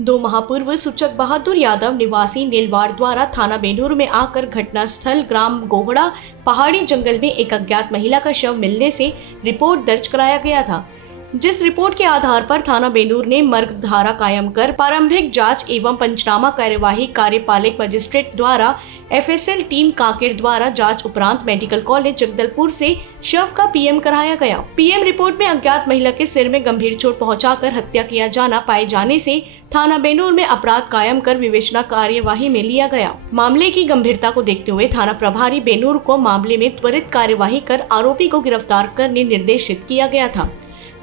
2 माह पूर्व सूचक बहादुर यादव निवासी नीलवाड़ द्वारा थाना बेनूर में आकर घटनास्थल ग्राम गोहड़ा पहाड़ी जंगल में एक अज्ञात महिला का शव मिलने से रिपोर्ट दर्ज कराया गया था, जिस रिपोर्ट के आधार पर थाना बेनूर ने मर्ग धारा कायम कर प्रारंभिक जांच एवं पंचनामा कार्यवाही कार्यपालक मजिस्ट्रेट द्वारा एफएसएल टीम कांकेर द्वारा जांच उपरांत मेडिकल कॉलेज जगदलपुर से शव का पीएम कराया गया। पीएम रिपोर्ट में अज्ञात महिला के सिर में गंभीर चोट पहुंचाकर हत्या किया जाना पाए जाने से थाना बेनूर में अपराध कायम कर विवेचना कार्यवाही में लिया गया। मामले की गंभीरता को देखते हुए थाना प्रभारी बेनूर को मामले में त्वरित कार्यवाही कर आरोपी को गिरफ्तार करने निर्देशित किया गया था,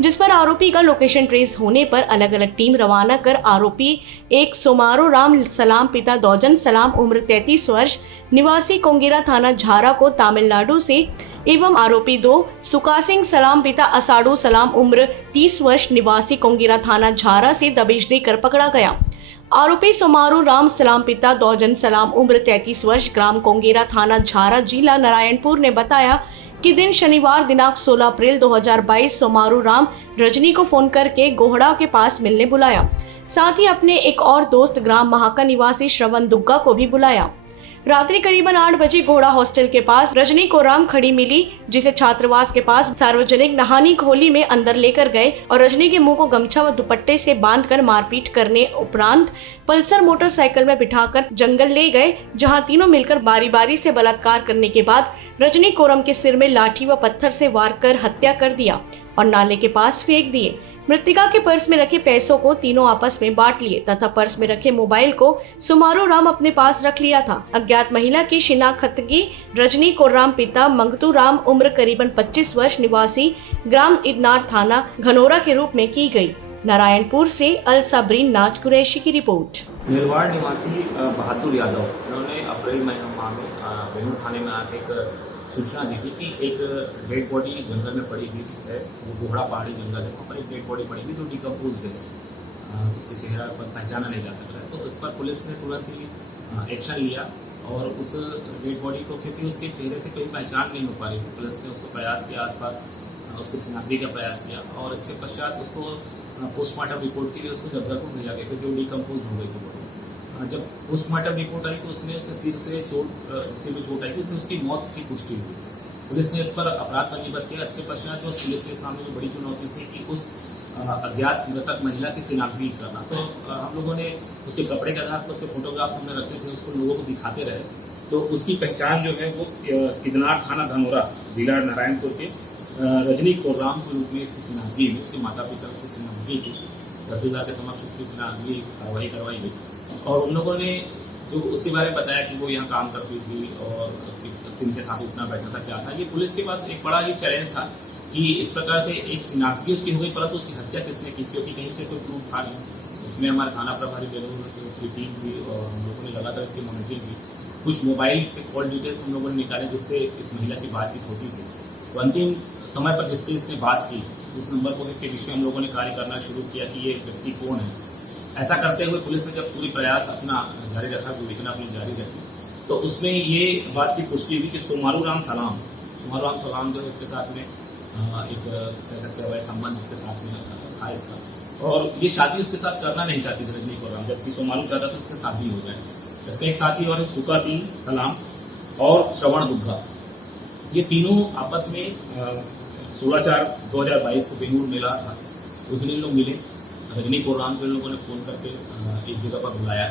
जिस पर आरोपी का लोकेशन ट्रेस होने पर अलग अलग टीम रवाना कर आरोपी एक सोमारो राम सलाम पिता दौजन सलाम उम्र 33 वर्ष निवासी कोंगेरा थाना झारा को तमिलनाडु से एवं आरोपी 2 सुकासिंग सलाम पिता असाडू सलाम उम्र 30 वर्ष निवासी कोंगेरा थाना झारा से दबिश देकर पकड़ा गया। आरोपी सोमारू राम सलाम पिता दौजन सलाम उम्र 33 वर्ष ग्राम कोंगेरा थाना झारा जिला नारायणपुर ने बताया कि दिन शनिवार दिनांक 16 अप्रैल 2022 सोमारू राम रजनी को फोन करके गोहड़ा के पास मिलने बुलाया। साथ ही अपने एक और दोस्त ग्राम महाका निवासी श्रवण दुग्गा को भी बुलाया। रात्रि करीबन 8 बजे घोड़ा हॉस्टल के पास रजनी को राम खड़ी मिली, जिसे छात्रावास के पास सार्वजनिक नहानी खोली में अंदर लेकर गए और रजनी के मुंह को गमछा व दुपट्टे से बांधकर मारपीट करने उपरांत पल्सर मोटरसाइकिल में बिठाकर जंगल ले गए, जहां तीनों मिलकर बारी बारी से बलात्कार करने के बाद रजनी कोरम के सिर में लाठी व पत्थर से वार कर हत्या कर दिया और नाले के पास फेंक दिए। मृतका के पर्स में रखे पैसों को तीनों आपस में बांट लिए तथा पर्स में रखे मोबाइल को सोमारू राम अपने पास रख लिया था। अज्ञात महिला की शिनाख्तगी रजनी कोराम पिता मंगतू राम उम्र करीबन 25 वर्ष निवासी ग्राम इदनार थाना घनौरा के रूप में की गई। नारायणपुर से अल सबरीन नाज कुरैशी की रिपोर्ट। नीलवाड़ निवासी बहादुर यादव इन्होंने अप्रैल माह में बेनूर थाने में आके एक सूचना दी थी कि एक डेड बॉडी जंगल में पड़ी हुई है, वो गोहड़ा पहाड़ी जंगल है, वहाँ पर एक डेड बॉडी पड़ी हुई जो डिकम्पोज है, उसके चेहरा पर पहचाना नहीं जा सक रहा है। तो उस पर पुलिस ने तुरंत ही एक्शन लिया और उस डेड बॉडी को, क्योंकि उसके चेहरे से कोई पहचान नहीं हो पा रही थी, पुलिस ने उसको प्रयास किया, आसपास उसकी शिनाख्ती का प्रयास किया और इसके पश्चात उसको पोस्टमार्टम रिपोर्ट के लिए उसको जगदलपुर भेजा गया, क्योंकि वो डिकम्पोज हो गई थी बॉडी। जब पोस्टमार्टम रिपोर्ट आई तो उसमें उसके सिर में चोट आई थी, उससे उसकी मौत की पुष्टि हुई। पुलिस ने इस पर अपराध पंजीबद्ध किया। इसके पश्चात जो पुलिस के सामने जो बड़ी चुनौती थी कि उस अज्ञात मृतक महिला की शिनाख्ती करना, तो हम लोगों ने उसके कपड़े के आधार पर उसके फोटोग्राफ्स हमने रखे थे, उसको लोगों को दिखाते रहे। तो उसकी पहचान जो है वो इदनार थाना धनौरा जिला नारायणपुर के रजनी कोराम के रूप में इसकी शिनाख्ती हुई। उसके माता पिता उसकी शिनाख्ती की 10,000 के समक्ष उसकी शिनाख्ती कार्रवाई करवाई गई और उन लोगों ने जो उसके बारे में बताया कि वो यहाँ काम करती थी और किनके साथ उठना बैठना था, क्या था। ये पुलिस के पास एक बड़ा ही चैलेंज था कि इस प्रकार से एक शिनाख्ती उसकी हो गई, परंतु उसकी हत्या किसने की, क्योंकि कहीं से कोई प्रूफ था नहीं। इसमें हमारे थाना प्रभारी बेनूर की टीम थी और हम लोगों ने लगातार इसकी मॉनिटरिंग की। कुछ मोबाइल के कॉल डिटेल्स हम लोगों ने निकाले जिससे इस महिला की बातचीत होती थी। तो अंतिम समय पर जिससे इसने बात की उस नंबर को के विषय हम लोगों ने कार्य करना शुरू किया कि ये व्यक्ति कौन है। ऐसा करते हुए पुलिस ने जब पूरी प्रयास अपना जारी रखा, विवेचना अपनी जारी रखी, तो उसमें ये बात की पुष्टि हुई कि सोमारू राम सलाम जो है इसके साथ में एक कह सकते हैं संबंध इसके साथ में था इसका, और ये शादी उसके साथ करना नहीं चाहती थी रजनी कोराम, जबकि सोमारू चाहता था उसके शादी हो जाए। इसका एक साथी और है सुका सिंह सलाम और श्रवण दुग्गा। ये तीनों आपस में 16/4/2022 को बेनूर मिला था। उस दिन लोग मिले, रजनी कोराम को लोगों ने फोन करके एक जगह पर बुलाया।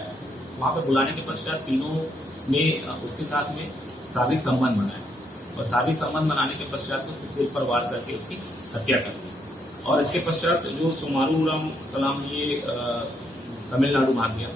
वहाँ पर बुलाने के पश्चात तीनों ने उसके साथ में शारीरिक संबंध बनाया और शारीरिक संबंध बनाने के पश्चात उसके सिर पर वार करके उसकी हत्या कर दी। और इसके पश्चात जो सोमारू राम सलाम ये तमिलनाडु भाग गया।